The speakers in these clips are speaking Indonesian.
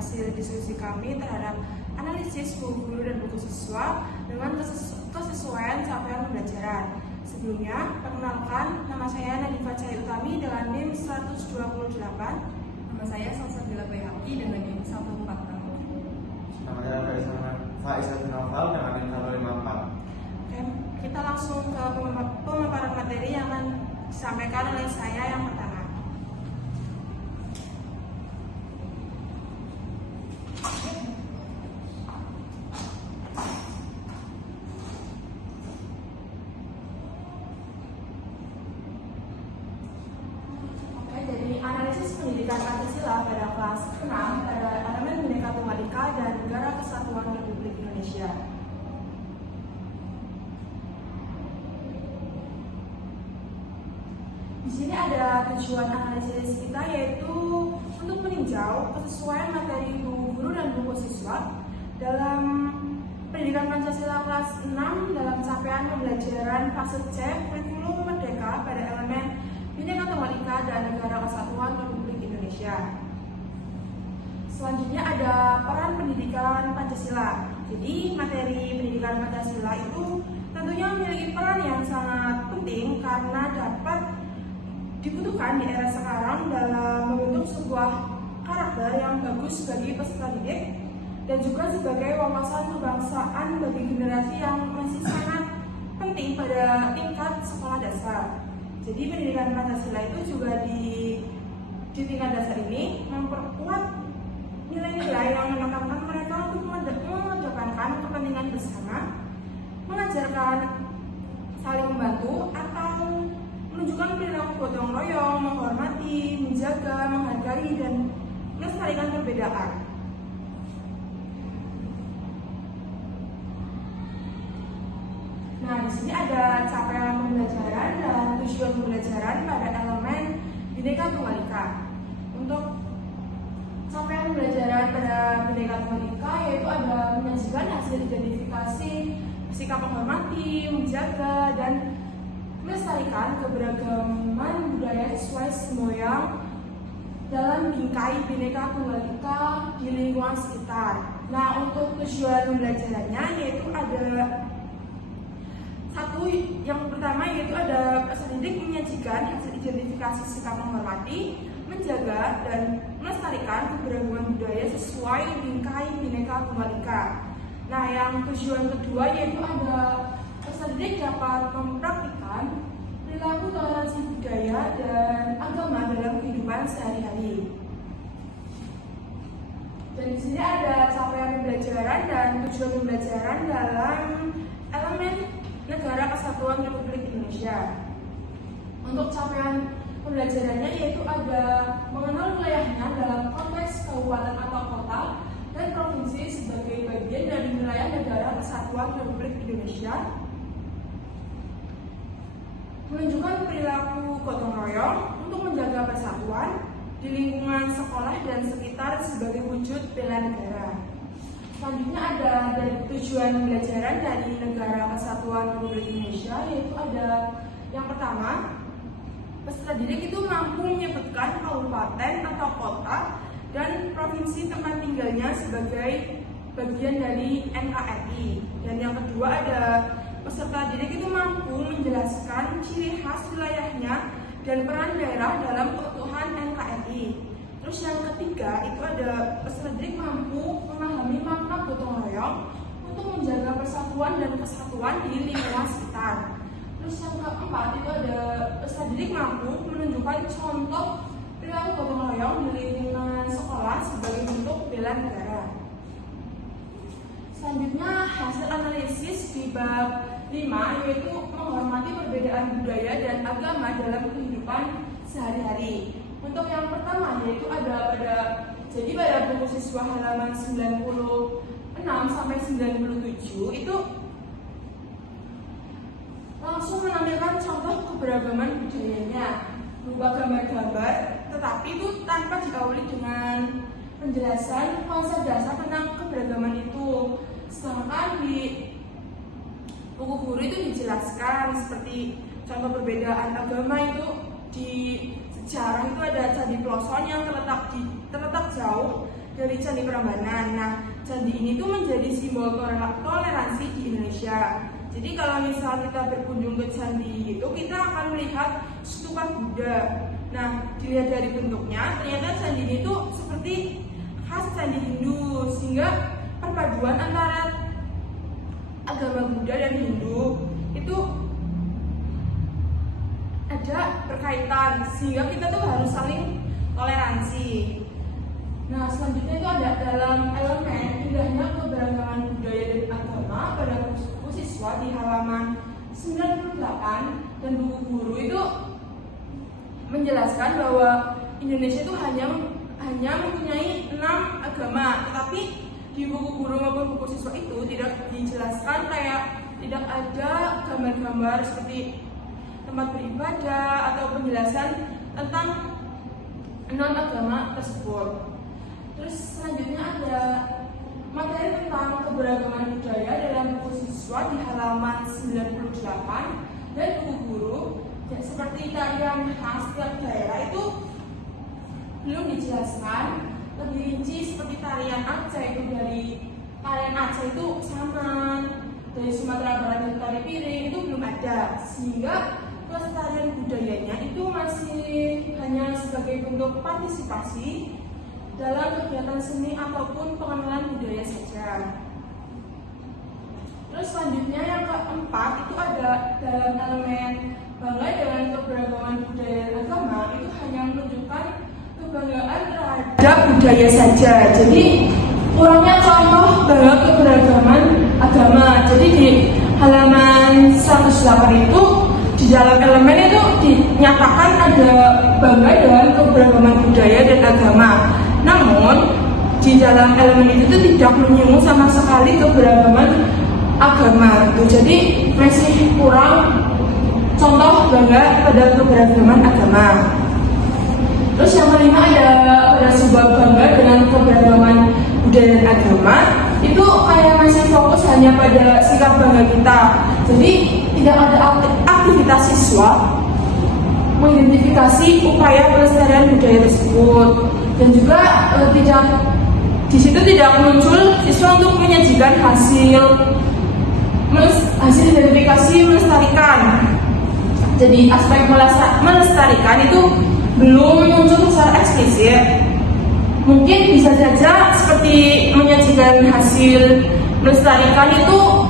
hasil diskusi kami terhadap analisis buku guru dan buku siswa dengan kesesuaian capaian pembelajaran. Sebelumnya, perkenalkan, nama saya Nadifa Cahaya Utami dengan NIM 128. Nama saya Salsabila Bayhaqi dengan NIM 146. Nama saya Faisal Naufal dengan NIM 154. Oke, kita langsung ke pemaparan materi yang akan disampaikan oleh saya yang pertama. Analisis pendidikan Pancasila pada kelas 6 pada elemen Bhinneka Tunggal Ika dan Negara Kesatuan Republik Indonesia. Di sini ada tujuan analisis kita, yaitu untuk meninjau kesesuaian materi buku guru dan buku siswa dalam pendidikan Pancasila kelas 6 dalam capaian pembelajaran fase C kurikulum merdeka pada elemen Bhinneka Tunggal Ika dan Negara Kesatuan Republik Indonesia. Selanjutnya ada peran pendidikan Pancasila. Jadi materi pendidikan Pancasila itu tentunya memiliki peran yang sangat penting karena dapat dibutuhkan di era sekarang dalam membentuk sebuah karakter yang bagus bagi peserta didik dan juga sebagai wawasan kebangsaan bagi generasi yang masih sangat penting pada tingkat sekolah dasar. Jadi pendidikan Pancasila itu juga di tingkat dasar ini memperkuat nilai-nilai yang menekankan mereka untuk mengedepankan kepentingan bersama, mengajarkan saling membantu atau menunjukkan perilaku gotong royong, menghormati, menjaga, menghargai dan melestarikan perbedaan. Nah, di sini ada capaian pembelajaran dan tujuan pembelajaran pada elemen Bhinneka Tunggal Ika. Untuk capaian pembelajaran pada Bhinneka Tunggal Ika yaitu ada menyajikan hasil identifikasi sikap menghormati, menjaga dan melestarikan keberagaman budaya sesuai semboyan dalam bingkai Bhinneka Tunggal Ika di lingkungan sekitar. Nah, untuk tujuan pembelajarannya yaitu ada satu, yang pertama yaitu ada peserta didik menyajikan hasil identifikasi sikap menghormati, menjaga dan melestarikan keberagaman budaya sesuai bingkai Bhinneka Tunggal Ika. Nah, yang tujuan kedua yaitu ada peserta didik dapat mempraktikkan perilaku toleransi budaya dan agama dalam kehidupan sehari-hari. Dan di sini ada capaian pembelajaran dan tujuan pembelajaran dalam elemen Negara Kesatuan Republik Indonesia. Untuk capaian pembelajarannya yaitu ada mengenal wilayahnya dalam konteks kabupaten atau kota dan provinsi sebagai bagian dari wilayah Negara Kesatuan Republik Indonesia, menunjukkan perilaku gotong royong untuk menjaga persatuan di lingkungan sekolah dan sekitar sebagai wujud bela negara. Selanjutnya ada dari tujuan pembelajaran dari Negara Kesatuan Republik Indonesia, yaitu ada yang pertama, peserta didik itu mampu menyebutkan kabupaten atau kota dan provinsi tempat tinggalnya sebagai bagian dari NKRI. Dan yang kedua ada peserta didik itu mampu menjelaskan ciri khas wilayahnya dan peran daerah dalam keutuhan NKRI. Terus yang ketiga itu ada peserta didik mampu memahami makna gotong royong untuk menjaga persatuan dan kesatuan di lingkungan sekitar. Terus yang keempat itu ada peserta didik mampu menunjukkan contoh perilaku gotong royong di lingkungan sekolah sebagai bentuk bela negara. Selanjutnya hasil analisis di bab 5 yaitu menghormati perbedaan budaya dan agama dalam kehidupan sehari-hari. Untuk yang pertama yaitu ada pada buku siswa halaman 96 sampai 97 itu langsung menampilkan contoh keberagaman budayanya berupa gambar-gambar, tetapi itu tanpa diawali dengan penjelasan konsep dasar tentang keberagaman itu. Sedangkan di buku guru itu dijelaskan seperti contoh perbedaan agama itu di sejarah itu ada Candi Ploson yang terletak jauh dari Candi Prambanan. Nah, candi ini tuh menjadi simbol toleransi di Indonesia. Jadi kalau misal kita berkunjung ke candi itu, kita akan melihat stupa Buddha. Nah, dilihat dari bentuknya, ternyata candi ini tuh seperti khas candi Hindu, sehingga perpaduan antara agama Buddha dan Hindu itu ada berkaitan, sehingga kita tuh harus saling toleransi. Nah, selanjutnya itu ada dalam elemen indahnya keberagaman budaya dan agama pada buku siswa di halaman 98, dan buku guru itu menjelaskan bahwa Indonesia itu hanya mempunyai 6 agama, tetapi di buku guru maupun buku siswa itu tidak dijelaskan, kayak tidak ada gambar-gambar seperti tempat beribadah atau penjelasan tentang 6 agama tersebut. Terus selanjutnya ada materi tentang keberagaman budaya dalam buku siswa di halaman 98, dan buku guru seperti tarian khas setiap daerah itu belum dijelaskan lebih rinci, seperti tarian Aceh itu dari tarian Aceh itu Saman, dari Sumatera Barat itu tari piring itu belum ada, sehingga pelestarian budayanya itu masih hanya sebagai bentuk partisipasi dalam kegiatan seni ataupun pengenalan budaya saja. Terus selanjutnya yang keempat itu ada dalam elemen bangga dengan keberagaman budaya dan agama, itu hanya menunjukkan kebanggaan terhadap budaya saja. Jadi kurangnya contoh bangga keberagaman agama. Jadi di halaman 108 itu di dalam elemen itu dinyatakan ada bangga dengan keberagaman budaya dan agama. Namun di dalam elemen itu tidak menyinggung sama sekali keberagaman agama. Jadi masih kurang contoh bangga pada keberagaman agama. Terus yang kelima ada sebuah bangga dengan keberagaman budaya dan agama, itu kayak masih fokus hanya pada sikap bangga kita. Jadi tidak ada aktivitas siswa mengidentifikasi upaya pelestarian budaya tersebut, dan juga di situ tidak muncul siswa untuk menyajikan hasil identifikasi melestarikan. Jadi aspek melestarikan itu belum muncul secara eksplisit. Mungkin bisa saja seperti menyajikan hasil melestarikan itu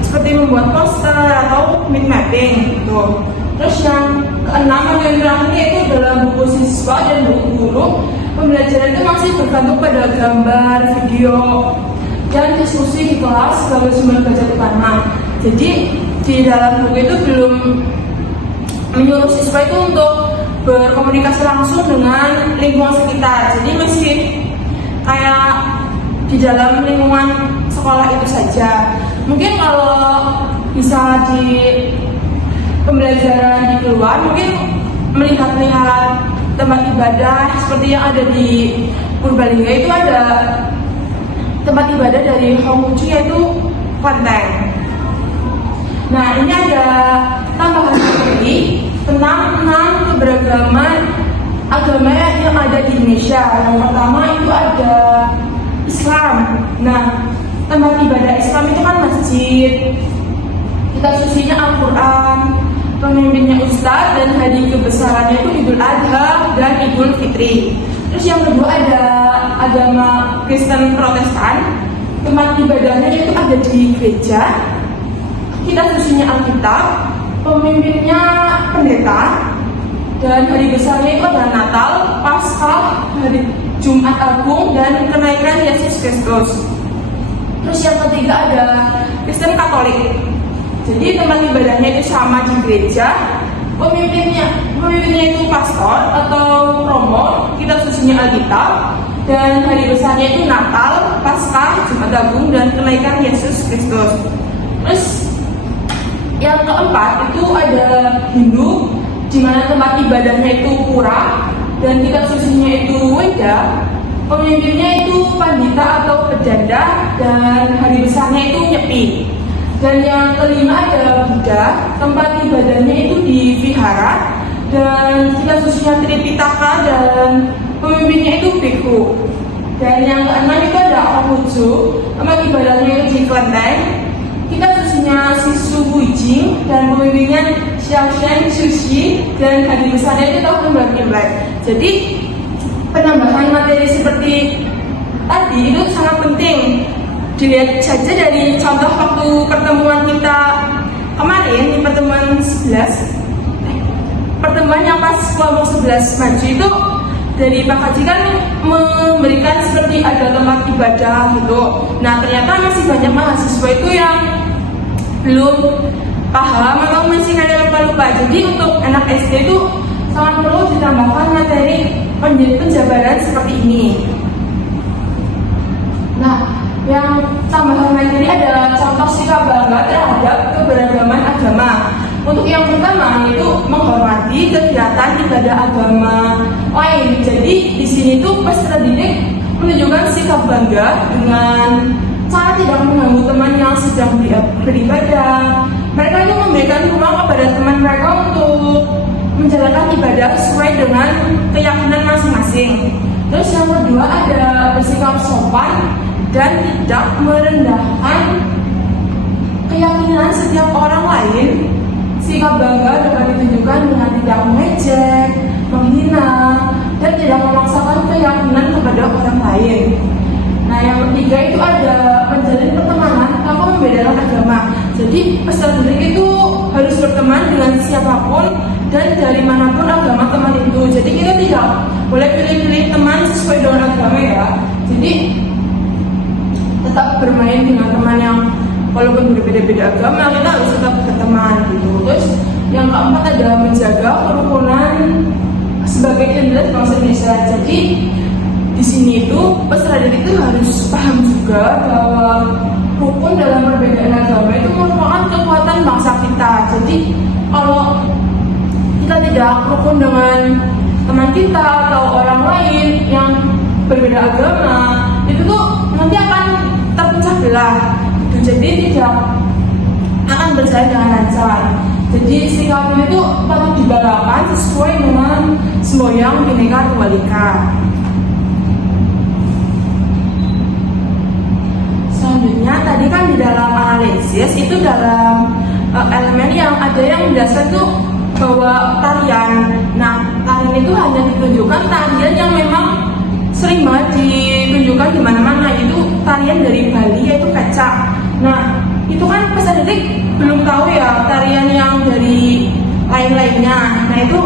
seperti membuat poster atau mind mapping gitu. Terus yang keenam atau yang terakhir itu dalam buku siswa dan buku guru, pembelajaran itu masih bergantung pada gambar, video, dan diskusi di kelas sebagai sumber belajar utama. Jadi di dalam buku itu belum menyuruh siswa itu untuk berkomunikasi langsung dengan lingkungan sekitar. Jadi masih kayak di dalam lingkungan sekolah itu saja. Mungkin kalau bisa di pembelajaran di luar, mungkin melihat-lihat tempat ibadah seperti yang ada di Purbalingga, itu ada tempat ibadah dari Honghucu yaitu Klenteng. Nah, ini ada tambahan lagi tentang 6 keberagaman agama yang ada di Indonesia. Yang pertama itu ada Islam. Nah, tempat ibadah Islam itu kan masjid, kitab sucinya Al-Quran, pemimpinnya Ustadz, dan hari kebesarannya itu Idul Adha dan Idul Fitri. Terus yang kedua ada agama Kristen Protestan, tempat ibadahnya itu ada di gereja, kitab sucinya Alkitab, pemimpinnya pendeta, dan hari besarnya itu ada Natal, Paskah, hari Jumat Agung, dan kenaikan Yesus Kristus. Terus yang ketiga ada Kristen Katolik. Jadi tempat ibadahnya itu sama di gereja, pemimpinnya itu pastor atau romo, kitab sucinya Alkitab, dan hari besarnya itu Natal, Paskah, Jumat Agung, dan kenaikan Yesus Kristus. Terus yang keempat itu ada Hindu, di mana tempat ibadahnya itu Pura, dan kitab sucinya itu Weda, pemimpinnya itu Pandita atau Pedanda, dan hari besarnya itu Nyepi. Dan yang kelima ada Buddha, tempat ibadahnya itu di Vihara, dan kitab sucinya Tripitaka, dan pemimpinnya itu Bhikkhu. Dan yang keenam itu ada Konghucu, tempat ibadahnya itu di Kelenteng. Kita susunya Sisu Huijing dan pembimbingan Xiaoxian Sushi dan hari besarnya itu tahun 2000. Jadi penambahan materi seperti tadi itu sangat penting. Dilihat saja dari contoh waktu pertemuan kita kemarin di pertemuan yang pas kelompok 11 maju itu, dari Pak Haji kan memberikan seperti ada tempat ibadah gitu. Nah ternyata masih banyak mahasiswa itu yang belum paham atau masih kayak lupa-lupa. Jadi untuk anak SD itu sangat perlu ditambahkan materi penjabaran seperti ini. Nah, yang tambahan materi adalah contoh sikap bangga terhadap keberagaman agama. Untuk yang pertama itu menghormati kegiatan ibadah agama lain. Jadi di sini tuh peserta didik menunjukkan sikap bangga dengan cara tidak mengganggu teman yang sedang beribadah. Mereka itu memberikan ruang kepada teman mereka untuk menjalankan ibadah sesuai dengan keyakinan masing-masing. Terus yang kedua ada bersikap sopan dan tidak merendahkan keyakinan setiap orang lain. Sikap bangga dapat ditunjukkan dengan tidak mengejek, menghina, dan tidak memaksakan keyakinan kepada orang lain. Nah, yang ketiga itu ada menjalin pertemanan tanpa membedakan agama. Jadi peserta didik itu harus berteman dengan siapapun dan dari manapun agama teman itu. Jadi kita tidak boleh pilih-pilih teman sesuai dengan agama ya. Jadi tetap bermain dengan teman yang walaupun berbeda-beda agama, kita harus tetap berteman gitu. Terus yang keempat adalah menjaga kerukunan sebagai identitas bangsa Indonesia. Jadi di sini itu peserta didik itu harus paham juga bahwa rukun dalam perbedaan agama itu merupakan kekuatan bangsa kita. Jadi kalau kita tidak rukun dengan teman kita atau orang lain yang berbeda agama, itu tuh nanti akan terpecah belah. Jadi tidak akan berjalan dengan lancar. Jadi sikap ini tuh patut dibanggakan sesuai dengan semboyan Bhinneka Tunggal Ika. Selanjutnya tadi kan di dalam analisis itu dalam elemen yang ada yang menjelaskan tuh bahwa tarian. Nah, tarian itu hanya ditunjukkan tarian yang memang sering banget ditunjukkan di mana-mana, itu tarian dari Bali yaitu kecak. Nah, itu kan peserta didik belum tahu ya tarian yang dari lain-lainnya. Nah, itu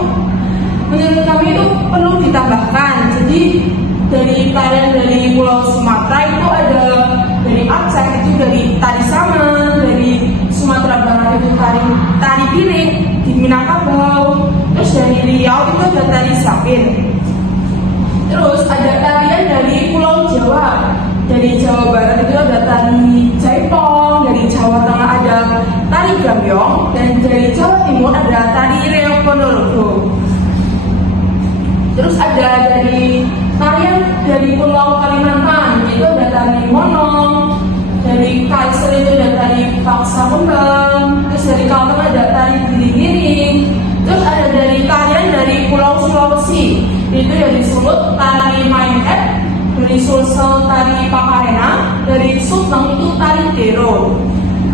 menurut kami itu perlu ditambahkan. Jadi dari tarian dari Pulau Sumatera itu ada dari Aceh itu dari tari sama, dari Sumatera Barat itu tari piring, di Minangkabau, terus dari Riau itu ada tari sapin. Terus ada tarian dari Pulau Jawa, dari Jawa Barat itu ada tari jaipong, dari Jawa Tengah ada tari gambyong, dan dari Jawa Timur ada tari reog ponorogo. Terus ada dari tarian dari Pulau Kalimantan, itu ada tari monong, dari Kalsel itu ada tari paksa kembang, terus dari Kalteng ada tari giring-giring, terus ada dari tarian dari Pulau Sulawesi, itu dari Sulut tari Mainet, dari Sulsel tari Pakarena, dari Sulteng itu tari Dero.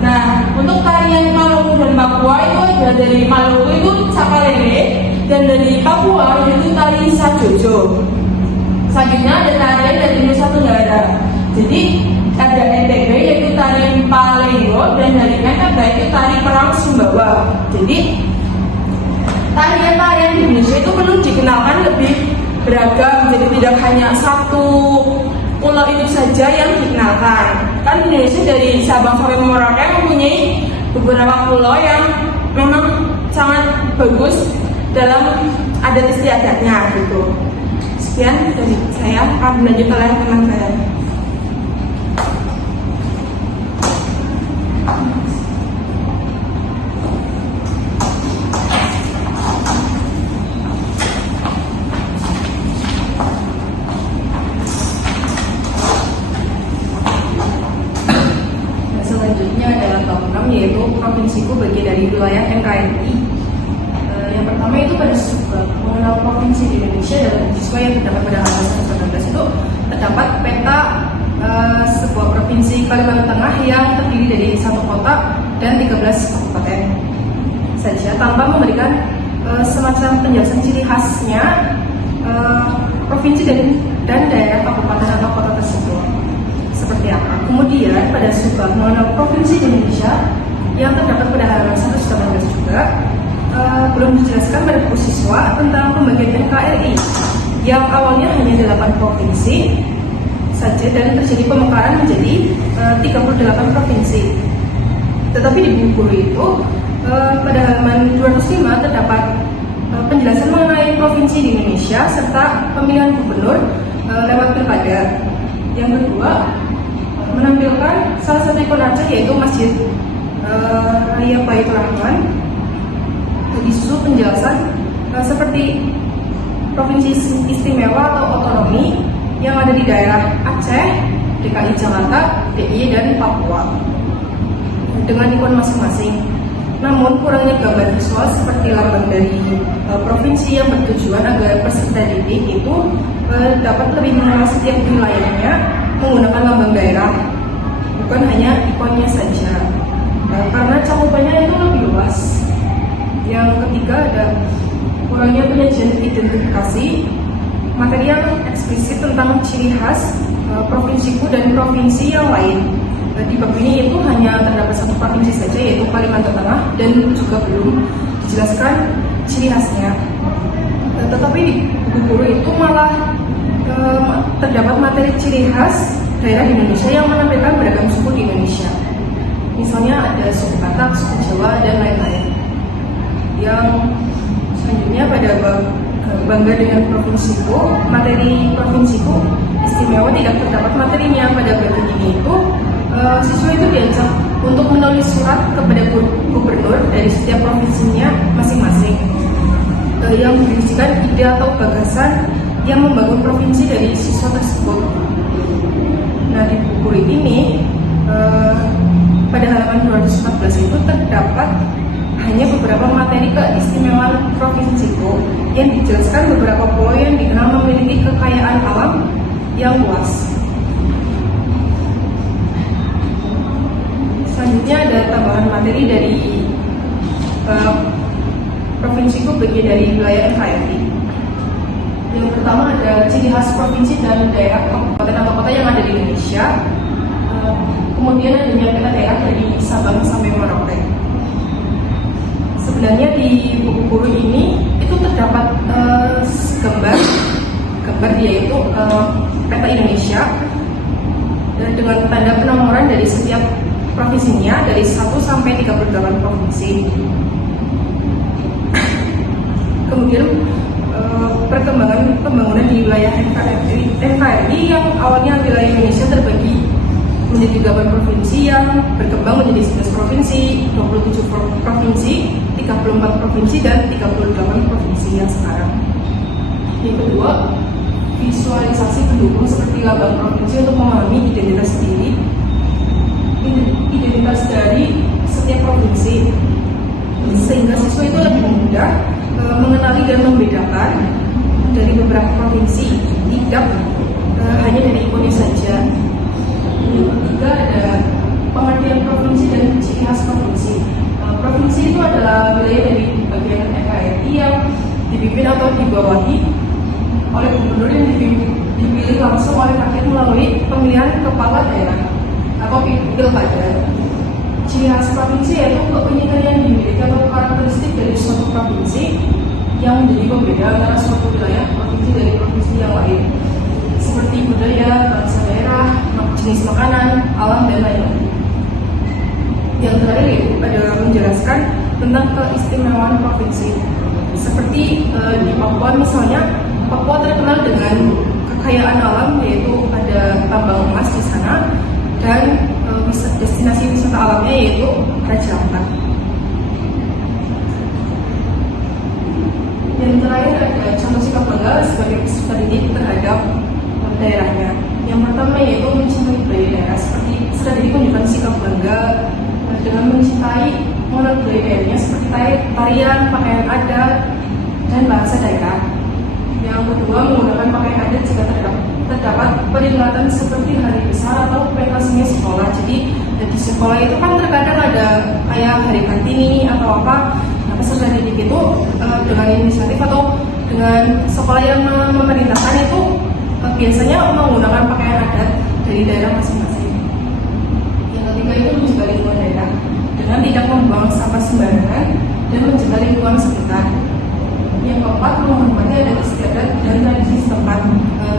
Nah, untuk tarian Maluku dan Papua itu ada dari Maluku itu Cakalele, dan dari Papua yaitu tari Sajojo. Selanjutnya ada tarian dari Nusa Tenggara. Jadi ada NTB yaitu tari Palenggo, dan dari NTB itu tari Perang Sumbawa. Jadi tarian-tarian di Indonesia itu perlu dikenalkan lebih beragam. Jadi tidak hanya satu pulau itu saja yang dikenalkan. Kan Indonesia dari Sabang sampai Merauke mempunyai beberapa pulau yang memang sangat bagus dalam adat istiadatnya gitu. Sekian dari saya, akan lanjut oleh teman saya. Selanjutnya adalah bab 6, yaitu provinsiku bagian dari wilayah NKRI. Yang pertama itu pada subbab mengenal provinsi di Indonesia dalam siswa yang terdapat pada halaman 19 itu terdapat peta sebuah provinsi Kalimantan Tengah yang terdiri dari 1 kota dan 13 kabupaten saja, tanpa memberikan semacam penjelasan ciri khasnya provinsi dan daerah kabupaten atau kota tersebut seperti apa. Kemudian pada sub-bab mengenal provinsi Indonesia yang terdapat pada halaman 118 juga belum dijelaskan pada buku siswa tentang pembagian NKRI yang awalnya hanya 8 provinsi saja dan terjadi pemekaran menjadi 38 provinsi. Tetapi di buku guru itu pada halaman 205 terdapat penjelasan mengenai provinsi di Indonesia serta pemilihan gubernur lewat pilkada. Yang kedua, menampilkan salah satu ikon Aceh yaitu Masjid Raya Baitur Rahman. Disusul penjelasan seperti provinsi istimewa atau otonomi yang ada di daerah Aceh, DKI Jakarta, DIY dan Papua dengan ikon masing-masing. Namun kurangnya gambar visual seperti lambang dari provinsi yang bertujuan agar peserta didik itu dapat lebih mengenal setiap wilayahnya menggunakan lambang daerah, bukan hanya ikonnya saja, karena cakupannya itu lebih luas. Yang ketiga ada kurangnya penyajian identifikasi materi yang eksplisit tentang ciri khas provinsiku dan provinsi yang lain. Di bab ini itu hanya terdapat 1 provinsi saja yaitu Kalimantan Tengah dan juga belum dijelaskan ciri khasnya. Tetapi di buku guru itu malah terdapat materi ciri khas daerah di Indonesia yang menampilkan beragam suku di Indonesia. Misalnya ada suku Batak, suku Jawa dan lain-lain. Yang selanjutnya pada bab bangga dengan provinsiku, materi provinsiku istimewa tidak terdapat materinya. Pada bagian ini itu siswa itu diajak untuk menulis surat kepada gubernur dari setiap provinsinya masing-masing yang berisikan ide atau gagasan yang membangun provinsi dari siswa tersebut. Nah, di buku ini pada halaman 214 itu terdapat hanya beberapa materi keistimewaan provinsiku yang dijelaskan beberapa pulau yang dikenal memiliki kekayaan alam yang luas. Selanjutnya ada tambahan materi dari provinsiku bagian dari wilayah NKRI. Yang pertama ada ciri khas provinsi dan daerah kabupaten atau kota yang ada di Indonesia. Kemudian adanya peta daerah dari Sabang sampai Merauke. Sebenarnya di buku guru ini itu terdapat gambar yaitu peta Indonesia dan dengan tanda penomoran dari setiap provinsinya dari 1 sampai 38 provinsi. Kemudian perkembangan pembangunan di wilayah NKRI yang awalnya wilayah Indonesia terbagi menjadi 8 provinsi yang berkembang menjadi 11 provinsi, 27 provinsi, 34 provinsi dan 38 provinsi yang sekarang. Yang kedua, visualisasi pendukung seperti lambang provinsi untuk memahami identitas diri, identitas dari setiap provinsi, sehingga siswa itu lebih mudah mengenali dan membedakan dari beberapa provinsi, tidak hanya dari ikonnya saja. Yang ketiga ada pengertian provinsi dan ciri khas provinsi. Provinsi itu adalah wilayah dari bagian NKRI yang dipimpin atau dibawahi oleh gubernur yang dipilih langsung oleh rakyat melalui pemilihan kepala daerah atau pilkada. Ciri khas provinsi yaitu keunikan yang dimiliki atau karakteristik dari suatu provinsi yang menjadi pembeda antara suatu wilayah provinsi dari provinsi yang lain, seperti budaya, bahasa daerah, jenis makanan, alam dan lain-lain. Yang terakhir yaitu ada menjelaskan tentang keistimewaan provinsi. Seperti di Papua misalnya, Papua terkenal dengan kekayaan alam yaitu ada tambang emas di sana dan destinasi wisata alamnya yaitu Raja Ampat. Yang terakhir ada contoh sikap bangga sebagai peserta didik terhadap daerahnya. Yang pertama yaitu mencintai budaya daerah, seperti peserta didik menunjukkan sikap bangga dengan mencintai mengenal budaya daerahnya seperti tarian, pakaian adat, dan bahasa daerah. Yang kedua, menggunakan pakaian adat jika terdapat terdapat peringatan seperti hari besar atau pentasnya sekolah. Jadi di sekolah itu kan terkadang ada kayak hari Kartini atau apa. Nah, peserta didik itu dengan inisiatif atau dengan sekolah yang memerintahkan itu biasanya menggunakan pakaian adat dari daerah masing-masing. Yang ketiga itu menjaga lingkungan daerah dengan tidak membuang sampah sembarangan dan menjaga lingkungan sekitar. Yang keempat, menghormati adat istiadat dan tradisi setempat,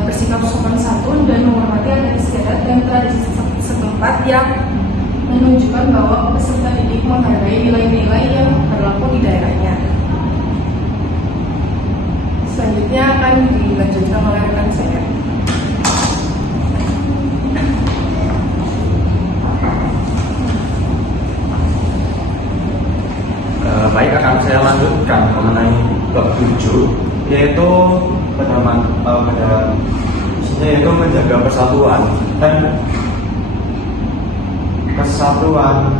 bersikap sopan santun dan menghormati adat istiadat dan tradisi setempat yang menunjukkan bahwa peserta didik menghargai nilai-nilai yang berlaku di daerahnya. Selanjutnya akan dilanjutkan oleh rekan saya. Baik, akan saya lanjutkan mengenai bab 7, yaitu yaitu menjaga persatuan dan kesatuan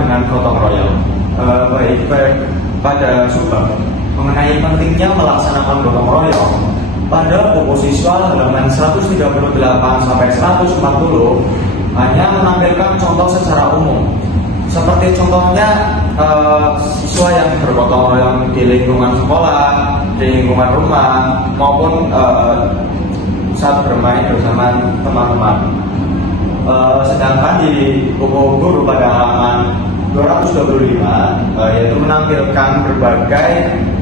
dengan gotong royong. Baik, pada subbab mengenai pentingnya melaksanakan gotong royong, pada buku siswa halaman 138 sampai 140 hanya menampilkan contoh secara umum. Seperti contohnya siswa yang bergotong royong di lingkungan sekolah, di lingkungan rumah, maupun saat bermain bersama teman-teman. Sedangkan di buku guru pada halaman 225 yaitu menampilkan berbagai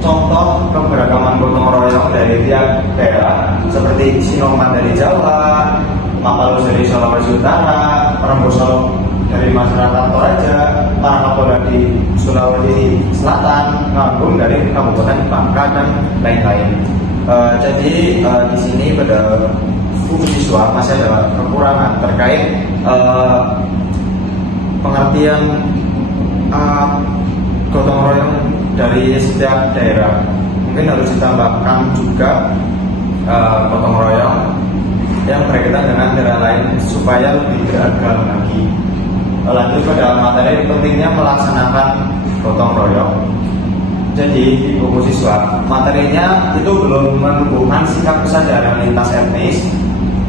contoh keberagaman gotong royong dari tiap daerah, seperti Sinoman dari Jawa, Mapalus dari Sulawesi Utara, Rembosol dari masyarakat Toraja, Parangkapola di Sulawesi Selatan, Ngagung dari Kabupaten Bangka, dan lain-lain. Jadi di sini pada buku siswa masih ada kekurangan terkait pengertian gotong royong dari setiap daerah. Mungkin harus ditambahkan juga gotong royong yang berkaitan dengan daerah lain supaya lebih beragam lagi. Lanjut pada materi pentingnya melaksanakan gotong royong. Jadi di buku siswa materinya itu belum menumbuhkan sikap kesadaran lintas etnis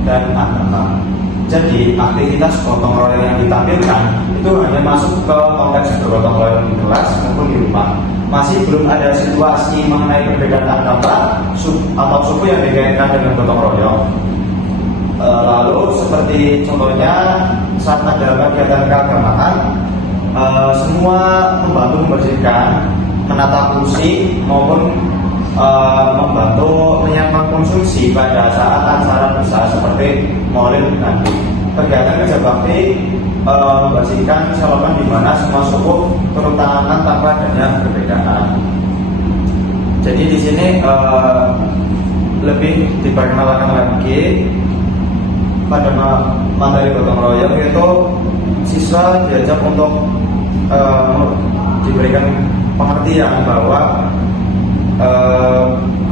dan agama. Jadi aktivitas gotong royong yang ditampilkan itu hanya masuk ke konteks bergotong royong di kelas maupun di rumah. Masih belum ada situasi mengenai perbedaan agama atau suku yang dikaitkan dengan gotong royong. Lalu seperti contohnya saat ada kegiatan keagamaan, semua membantu membersihkan, menata kursi maupun membantu menyiapkan konsumsi pada saat acara besar seperti Maulid nanti. Kegiatan kerja bakti membersihkan selokan di mana semua suku turun tangan tanpa adanya perbedaan. Jadi di sini lebih diperkenalkan lagi pada materi gotong royong, yaitu siswa diajak untuk diberikan pengertian bahwa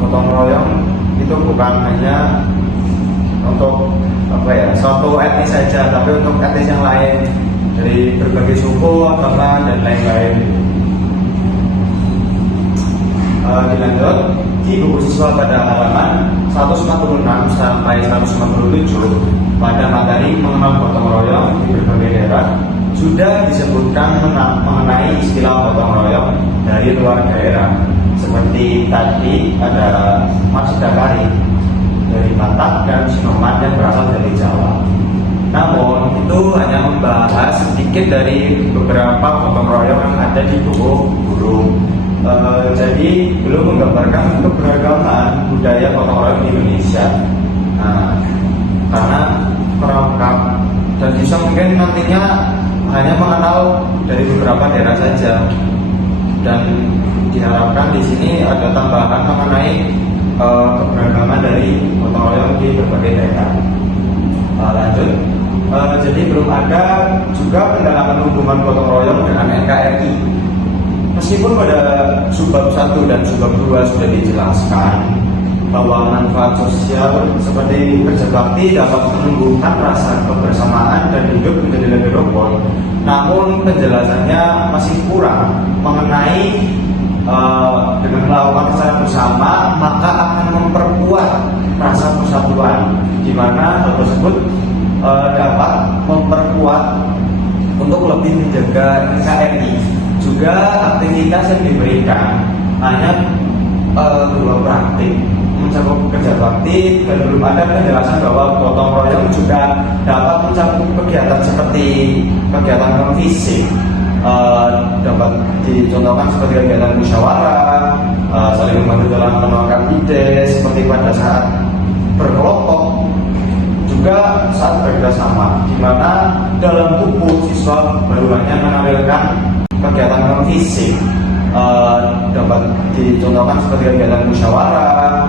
gotong royong itu bukan hanya untuk suatu etnis saja, tapi untuk etnis yang lain dari berbagai suku, agama, dan lain-lain. Dilanjut di buku siswa pada halaman 146 sampai 157 pada materi mengenal gotong royong di berbagai daerah sudah disebutkan mengenai istilah gotong royong dari luar daerah. Seperti tadi ada Mas Dakari dari Batak dan Sinoman yang berasal dari Jawa. Namun itu hanya membahas sedikit dari beberapa gotong royong yang ada di buku guru. Jadi belum menggambarkan keberagaman budaya gotong royong di Indonesia. Karena kurang lengkap dan bisa mungkin nantinya hanya mengenal dari beberapa daerah saja. Dan diharapkan di sini ada tambahan mengenai keberagaman dari gotong royong di berbagai daerah. Lanjut, jadi belum ada juga pendalaman hubungan gotong royong dengan NKRI. Meskipun pada subbab 1 dan subbab 2 sudah dijelaskan, bahwa manfaat sosial seperti kerja bakti dapat menumbuhkan rasa kebersamaan dan hidup menjadi lebih rukun. Namun penjelasannya masih kurang mengenai dengan melakukan secara bersama maka akan memperkuat rasa persatuan, di mana hal tersebut dapat memperkuat untuk lebih menjaga NKRI. Juga aktivitas yang diberikan hanya berupa praktik mencakup kerja bakti dan belum ada penjelasan bahwa gotong royong juga dapat mencakup kegiatan seperti kegiatan non fisik, dapat dicontohkan seperti kegiatan musyawarah, saling membantu dalam menuangkan ide seperti pada saat berkelompok, juga saat bekerjasama, di mana dalam buku siswa baru hanya menampilkan kegiatan non fisik, dapat dicontohkan seperti kegiatan musyawarah,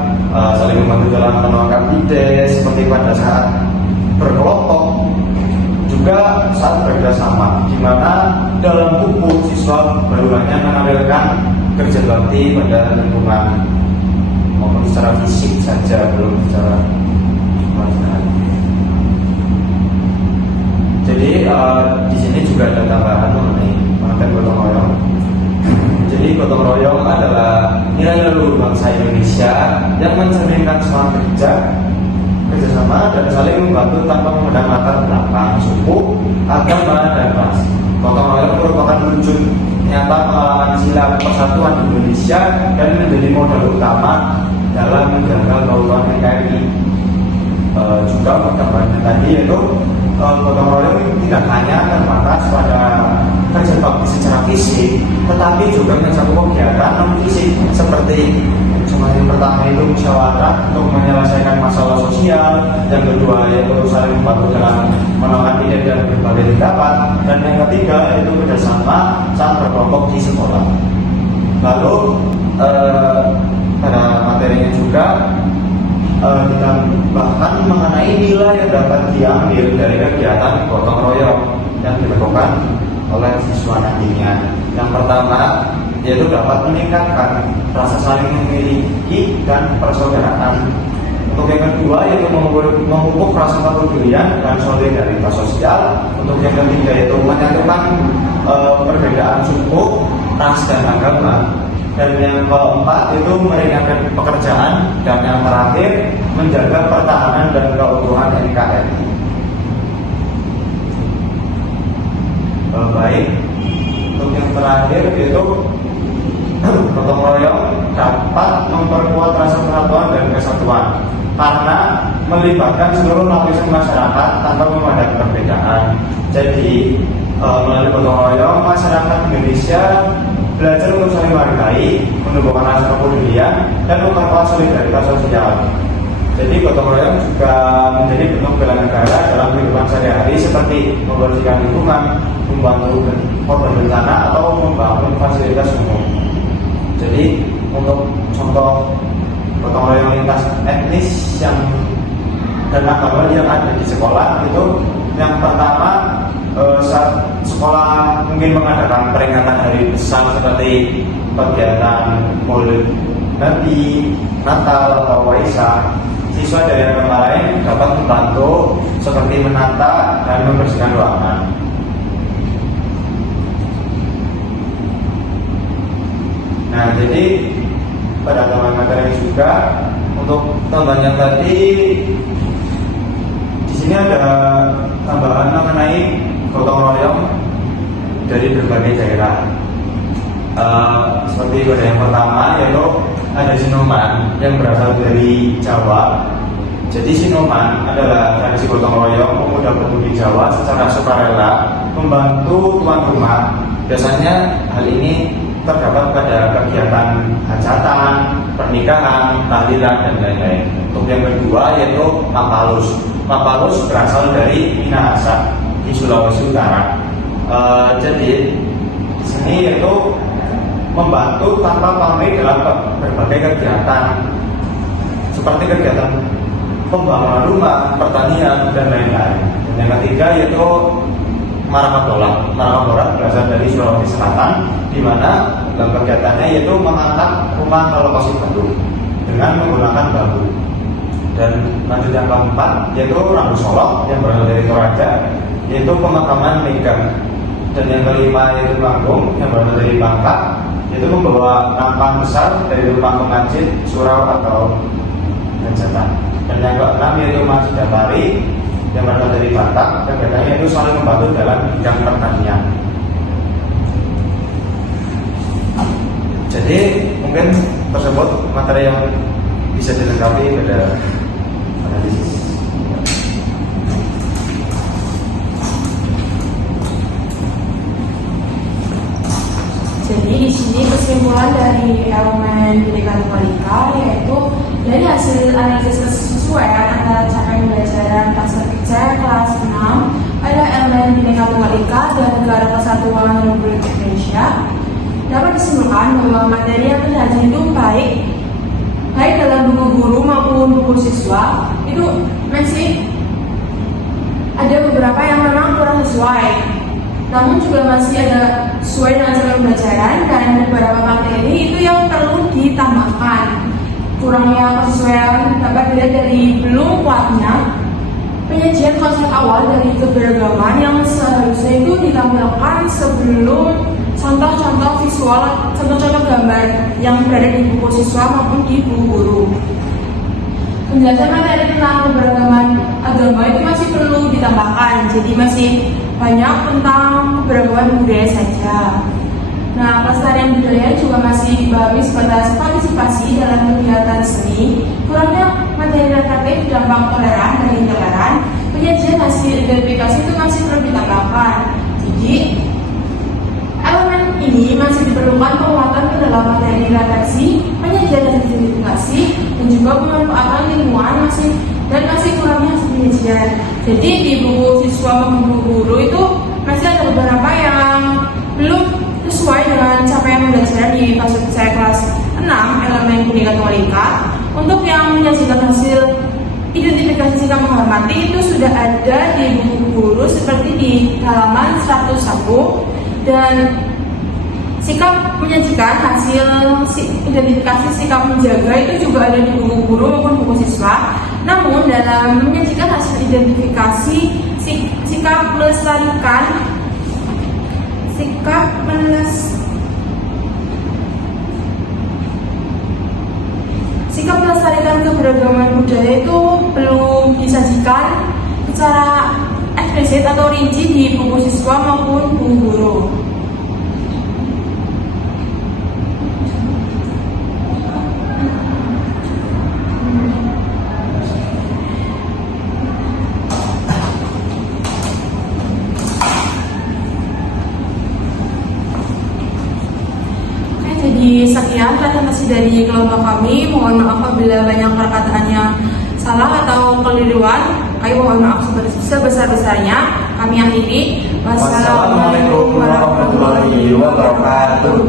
saling membantu dalam menuangkan ide seperti pada saat berkelompok, juga saat bekerjasama, di mana dalam buku siswa baru hanya menampilkan kerja bakti pada lingkungan maupun secara fisik saja, belum secara emosional. Jadi di sini juga ada tambahan mengenai pengertian gotong royong. Jadi gotong royong adalah nilai leluhur bangsa Indonesia yang mencerminkan semangat kerjasama dan saling membantu tanpa memandang latar belakang, suku, agama, dan ras. Gotong royong merupakan wujud nyata pengalaman sila persatuan Indonesia dan menjadi modal utama dalam menjaga keutuhan NKRI. Juga perkembangan tadi yaitu gotong royong tidak hanya terbatas pada kerja bakti secara fisik, tetapi juga mencakup kegiatan non fisik seperti yang pertama itu musyawarah untuk menyelesaikan masalah sosial, yang kedua yaitu saling membantu dalam menawarkan ide dan berbagai pendapat, dan yang ketiga yaitu kerjasama saat berkelompok di sekolah. Lalu pada materinya juga ditambahkan mengenai nilai yang dapat diambil dari kegiatan gotong royong yang dilakukan oleh siswa nantinya. Yang pertama yaitu dapat meningkatkan rasa saling memiliki dan persaudaraan. Untuk yang kedua yaitu memupuk rasa kepedulian dan solidaritas sosial. Untuk yang ketiga yaitu menyatukan perbedaan suku, ras, dan agama. Dan yang keempat itu meringankan pekerjaan, dan yang terakhir menjaga pertahanan dan keutuhan NKRI. Baik, untuk yang terakhir itu gotong royong dapat memperkuat rasa persatuan dan kesatuan karena melibatkan seluruh lapisan masyarakat tanpa memandang perbedaan. Jadi melalui gotong royong masyarakat Indonesia belajar untuk saling menghargai, menumbuhkan rasa kepedulian, dan memperkuat solidaritas sosial. Jadi gotong royong juga menjadi bentuk bela negara dalam kehidupan sehari-hari seperti membersihkan lingkungan, membantu korban bencana, atau membangun fasilitas umum. Jadi untuk contoh gotong royong lintas etnis dan agama yang ada di sekolah itu, yang pertama saat sekolah mungkin mengadakan peringatan hari besar seperti kegiatan Maulid Nabi, Natal, atau Waisak, siswa dari agama lain dapat membantu seperti menata dan membersihkan ruangan. Nah, jadi pada tambahan materi juga untuk tambahan yang tadi di sini ada tambahan mengenai gotong royong dari berbagai daerah. Seperti pada yang pertama yaitu ada Sinoman yang berasal dari Jawa. Jadi Sinoman adalah tradisi gotong royong pemuda-pemudi Jawa secara sukarela membantu tuan rumah. Biasanya hal ini terdapat pada kegiatan hajatan, pernikahan, tahlilan, dan lain-lain. Untuk yang kedua yaitu Mapalus. Mapalus berasal dari Minahasa di Sulawesi Utara. Jadi di sini yaitu membantu tanpa pamrih dalam berbagai kegiatan seperti kegiatan pembangunan rumah, pertanian, dan lain-lain. Dan yang ketiga yaitu Marakabola. Marakabola berasal dari Sulawesi Selatan, di mana dalam kegiatannya yaitu mengangkat rumah ke lokasi baru. dengan menggunakan bambu. Dan lanjut yang keempat yaitu rambu solok yang berasal dari Toraja, yaitu pemakaman megang. Dan yang kelima yaitu panggung yang berasal dari Bangka, yaitu membawa nampan besar dari rumah pengajian, surau atau hajatan. Dan yang keenam yaitu Majapahit yang berasal dari Batak, dan katanya itu saling membantu dalam bidang pertanian. Jadi mungkin tersebut materi yang bisa dilengkapi pada analisis. Jadi di sini kesimpulan dari elemen Bhinneka Tunggal Ika yaitu dari hasil analisis kesesuaian antara capaian pembelajaran kelas kelas 6 pada elemen Bhinneka Tunggal Ika dan Negara Kesatuan Republik Indonesia, dapat disimpulkan bahwa materi yang tersaji itu baik dalam buku guru maupun buku siswa itu masih ada beberapa yang memang kurang sesuai, namun juga masih ada sesuai dengan cara pembelajaran, dan beberapa materi itu yang perlu ditambahkan. Kurangnya kesesuaian dapat dilihat dari belum kuatnya penyajian konsep awal dari keberagaman yang seharusnya itu ditampilkan sebelum contoh-contoh visual, contoh-contoh gambar yang berada di buku siswa maupun di buku guru. Penjelasan materi tentang keberagaman agama itu masih perlu ditambahkan, jadi masih banyak tentang keberagaman budaya saja. Nah, pelestarian budaya juga masih dibahami sebatas partisipasi dalam kegiatan seni. Kurangnya materi relatif dampak toleran dan intoleran, penyajian hasil identifikasi itu masih perlu ditambahkan. Jadi elemen ini masih diperlukan penguatan ke dalam materi refleksi, penyajian dan identifikasi, dan juga pemanfaatan lingkungan masih kurangnya penyajian. Jadi di buku siswa maupun buku guru itu masih ada beberapa yang belum sesuai dengan capaian pembelajaran di fase saya kelas 6 elemen Bhinneka Tunggal Ika. Untuk yang menyajikan hasil identifikasi sikap menghormati itu sudah ada di buku guru seperti di halaman 101, dan sikap menyajikan hasil identifikasi sikap menjaga itu juga ada di buku guru maupun buku siswa. Namun dalam menyajikan hasil identifikasi sikap melestarikan keberagaman budaya itu belum disajikan secara eksplisit atau rinci di buku siswa maupun buku guru. Jadi sekian presentasi dari kelompok kami. Mohon maaf apabila banyak perkataannya salah atau keliruan. Kami mohon maaf sebesar-besarnya. Kami akhiri. Wassalamualaikum warahmatullahi wabarakatuh.